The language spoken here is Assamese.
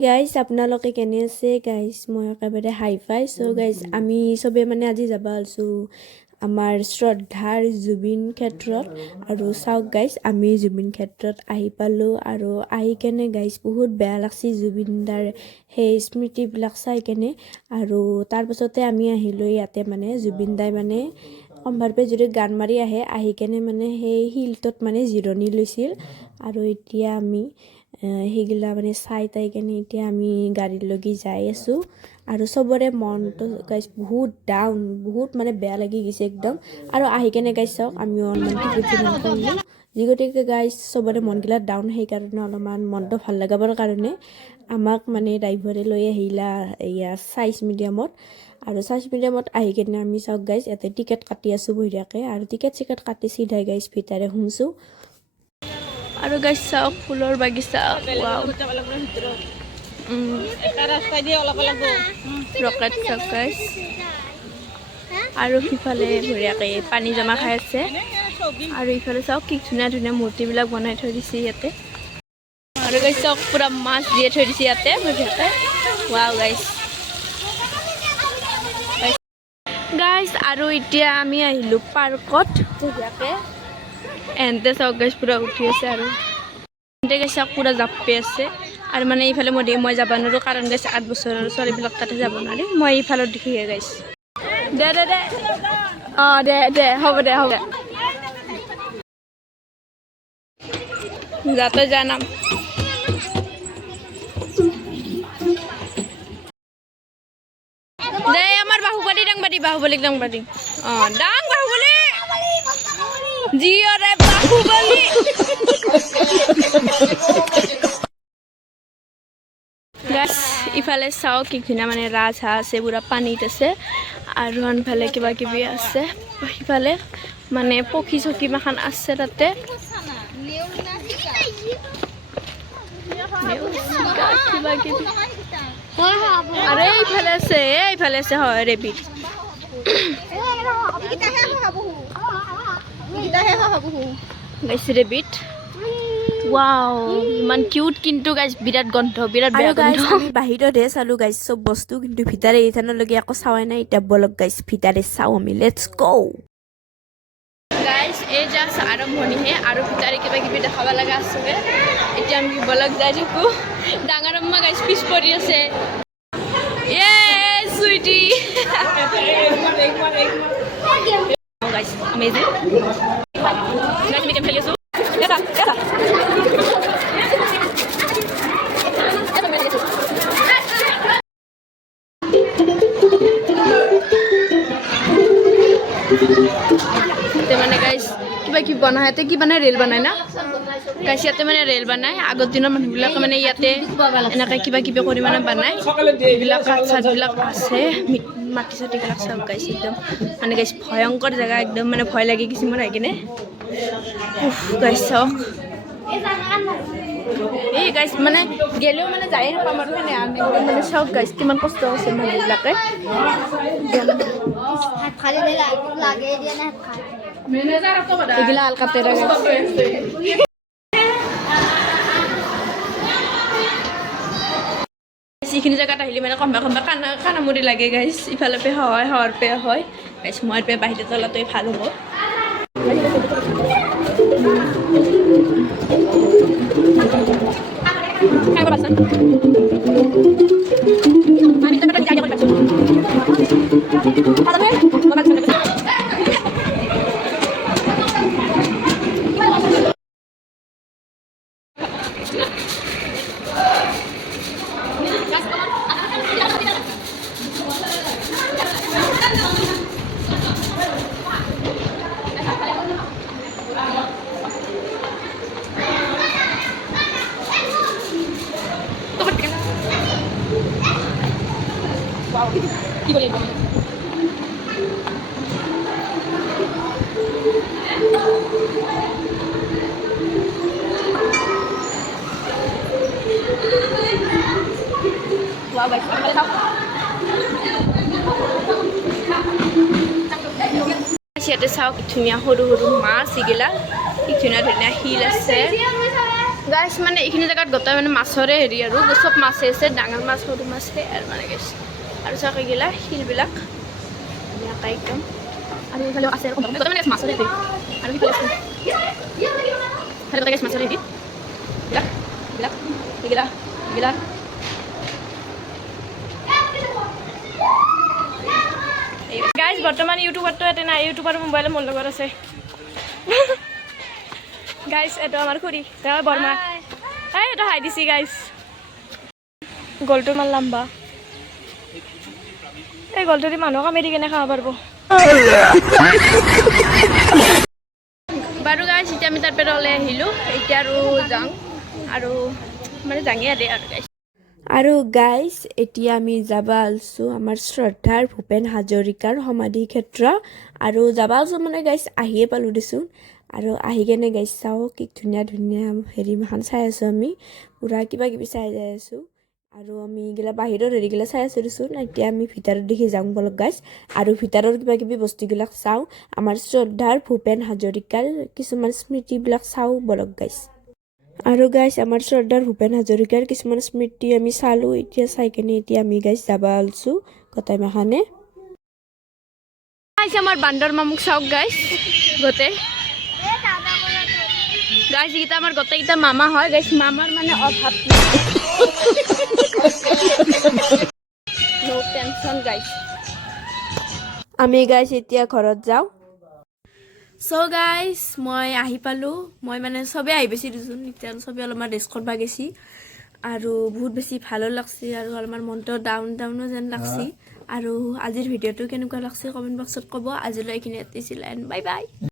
গাইজ আপোনালোকে কেনে আছে গাইজ মই একেবাৰে হাই ফাই চ' গাইজ আমি চবে মানে আজি যাব আছোঁ আমাৰ শ্ৰদ্ধাৰ জুবিন ক্ষেত্ৰত আৰু চাওক গাইজ আমি জুবিন ক্ষেত্ৰত আহি পালোঁ আৰু আহি কেনে গাইজ বহুত বেয়া লাগছে জুবিন দাৰ সেই স্মৃতিবিলাক চাই কেনে আৰু তাৰপাছতে আমি আহিলোঁ ইয়াতে মানে জুবিন দাই মানে সম্ভাৰপে যদি গান মাৰি আহি কেনে মানে সেই শিলটোত মানে জিৰণি লৈছিল আৰু এতিয়া আমি সেইগিলা মানে চাই তাই কেনে এতিয়া আমি গাড়ীলৈকে যাই আছোঁ আৰু চবৰে মনটো গাইজ বহুত ডাউন বহুত মানে বেয়া লাগি গৈছে একদম আৰু আহি কেনে গাইজ চাওক আমি অলপমান টিকেট যিমান কৰিলোঁ যি গতিকে গাইজ চবৰে মনগিলা ডাউন সেইকাৰণে অলপমান মনটো ভাল লগাবৰ কাৰণে আমাক মানে ড্ৰাইভাৰে লৈ আহিলা এয়া চাইজ মিডিয়ামত আৰু চাইজ মিডিয়ামত আহি কেনে আমি চাওক গাইজ ইয়াতে টিকেট কাটি আছোঁ বঢ়িয়াকৈ আৰু টিকেট কাটি চিধাই গাইজ ভিতৰে শুনছোঁ আৰু গাইজ চাওক ফুলৰ বাগিচা ৰকেট চাওক গাইজ আৰু সিফালে বঢ়িয়াকৈ পানী জমা খাই আছে আৰু ইফালে চাওক কি ধুনীয়া ধুনীয়া মূৰ্তিবিলাক বনাই থৈ দিছে ইয়াতে আৰু গাইজ চাওক পুৰা মাছ দিয়ে থৈ দিছে ইয়াতে বঢ়িয়াকৈ ৱাও গাইজ গাইজ আৰু এতিয়া আমি আহিলোঁ পাৰ্কত বঢ়িয়াকৈ এনতে চাওক গাইজ পুৰা উঠি আছে আৰু এনতে গাইজ চাওক পুৰা জাপি আছে আৰু মানে এইফালে মই যাব নোৱাৰোঁ কাৰণ গাইজ 8 বছৰৰ ছোৱালীবিলাক তাতে যাব নোৱাৰি মই এইফালত দেখিয়ে গাইজ দে অঁ দে হ'ব দে যাতে জানাম দে আমাৰ বাহুবলী দাংবাদি অঁ দাং বাহুবলী জিঅ'ৰে বাহুবলী গাছ ইফালে চাওক কি ধুনীয়া মানে ৰাজহাঁহ আছে পুৰা পানীত আছে আৰু আনফালে কিবা কিবি আছে সিফালে মানে পক্ষী চকী মাখান আছে তাতে কিবা কিবি আৰু এইফালে আছে হয় ৰেবিট গাইছে ৰেবিট ৱাও ইমান কিউট কিন্তু গাইজ বিৰাট গন্ধ বিৰাট বেয়া গন্ধ আমি বাহিৰতহে চালোঁ গাইজ চব বস্তু কিন্তু ভিতৰে এইথানলৈকে একো চাৱাই নাই এতিয়া বলক গাইজ ভিতৰে চাওঁ আমি লেটছ গো গাইজ এই জাষ্ট আৰম্ভণিহে আৰু ভিতৰে কিবা কিবি দেখাব লগা আছে এতিয়া আমি বলক যাই থাকোঁ ডাঙৰ আম্মা গাইজ পিছ পৰি আছে চুইটি গাইজ আমেজিং গাইজ আমি খেলি আছোঁ মানে গাইজ কিবা কিবি বনাই ইয়াতে কি বনাই ৰেল বনাই না গাইজ ইয়াতে মানে ৰেল বনাই আগৰ দিনৰ মানুহবিলাকে মানে ইয়াতে এনেকৈ কিবা কিবি কৰি মানে বনাই এইবিলাক কাঠ চাঠবিলাক আছে মাটি চাটিবিলাক চাওক গাইজ একদম মানে গাইজ ভয়ংকৰ জেগা একদম মানে ভয় লাগি গৈছে মোৰ আহি কিনে গাইজ চাওক এই গাইজ মানে গেলেও মানে যায়ে নাপাম আৰু মানে চাওক গাইজ কিমান কষ্ট আছে মানুহবিলাকে এগুলা আলকাতেৰা যিখিনি জেগাত আহিলে মানে কমবা কানামুৰি লাগে গাইজ ইফালে পে হয় হৰ পে হয় গাইজ মই পে বাহিৰত তলাটোৱে ভাল হ'ব কি বলি wow guys boleh tahu ইয়াতে চাওক ধুনীয়া সৰু সৰু মাছ এইগিলা কি ধুনীয়া ধুনীয়া শিল আছে গাইছ মানে এইখিনি জেগাত গোটেই মানে মাছৰে হেৰি আৰু চব মাছে আছে ডাঙৰ মাছ সৰু মাছ সেই আৰু মানে গাইছ আৰু চাওক এইগিলা শিলবিলাক ধুনীয়াকৈ একদম আৰু এইফালেও আছে গোটেই মানে মাছৰে হেৰি আৰু সিফালে আছে সেইফালে গোটেই গাইছ মাছৰে হেৰি এইগিলা গাইজ বৰ্তমান ইউটিউবাৰটো ইয়াতে নাই ইউটিউবাৰ মোবাইল মোৰ লগত আছে গাইজ এইটো আমাৰ খুৰী তেওঁ বৰমা এইটো হাই দিছি গাইজ গলটো ইমান লাম্বা এই গলটো দি মানুহক কামেৰি কেনে খাব পাৰিব বাৰু গাইজ এতিয়া আমি তাৰ পৰা ওলাই আহিলোঁ এতিয়া আৰু যাওঁ আৰু মানে জাঙিয়া দে আৰু গাইজ আৰু গাইজ এতিয়া আমি যাব আলছোঁ আমাৰ শ্ৰদ্ধাৰ ভূপেন হাজৰিকাৰ সমাধি ক্ষেত্ৰ আৰু যাব আলছোঁ মানে গাইজ আহিয়ে পালোঁ দেচোন আৰু আহি কেনে গাইজ চাওঁ কি ধুনীয়া ধুনীয়া হেৰি মাখান চাই আছোঁ আমি পূৰা কিবা কিবি চাই যাই আছোঁ আৰু আমি এইগিলা বাহিৰৰ হেৰিগিলা চাই আছোঁ দেচোন এতিয়া আমি ভিতৰত দেখি যাওঁ বলক গাইজ আৰু ভিতৰৰ কিবা কিবি বস্তুবিলাক চাওঁ আমাৰ শ্ৰদ্ধাৰ ভূপেন হাজৰিকাৰ কিছুমান স্মৃতিবিলাক চাওঁ বলক গাইজ আৰু গাইজ আমাৰ শ্ৰদ্ধাৰ ভূপেন হাজৰিকাৰ কিছুমান স্মৃতি আমি চালোঁ এতিয়া চাই কেনে এতিয়া আমি গাইজ যাব আলছোঁ গোটেই মাখানে গাইজ আমাৰ বান্দৰ মামুক চাওক গাইজ গোটেই গাইজ এইকেইটা আমাৰ গোটেইকেইটা মামা হয় গাইজ মামাৰ মানে অভাৱ নো টেনশ্যন গাইজ আমি গাইজ এতিয়া ঘৰত যাওঁ চ' গাইজ মই আহি পালোঁ মই মানে চবেই আহি পাইছি দেচোন এতিয়া চবেই অলপমান ৰেষ্ট কৰিব গৈছি আৰু বহুত বেছি ভালো লাগছি আৰু অলপমান মনটো ডাউনো যেন লাগছি আৰু আজিৰ ভিডিঅ'টো কেনেকুৱা লাগছি কমেণ্ট বক্সত ক'ব আজিলৈ এইখিনি আছিল এণ্ড বাই বাই